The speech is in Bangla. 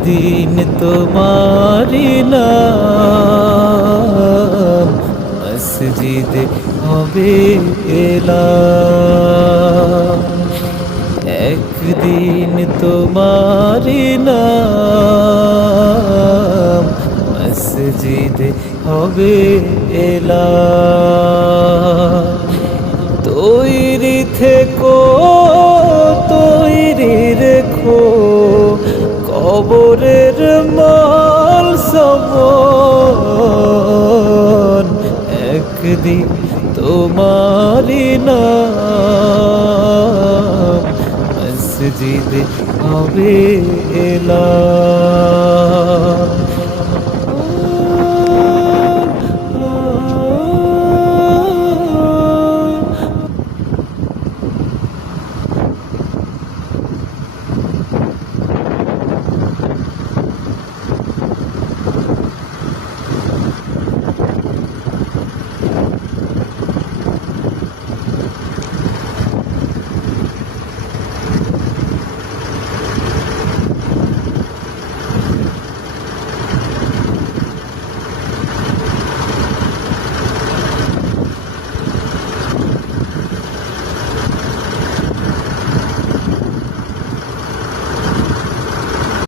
একদিন তোমারি নাম মসজিদ হবে এলা একদিন তোমারি নাম মসজিদ হবে এলা তৈরি থেকো কবরের মাল সবন একদিন তোমারি নাম মসজিদ হবে এলা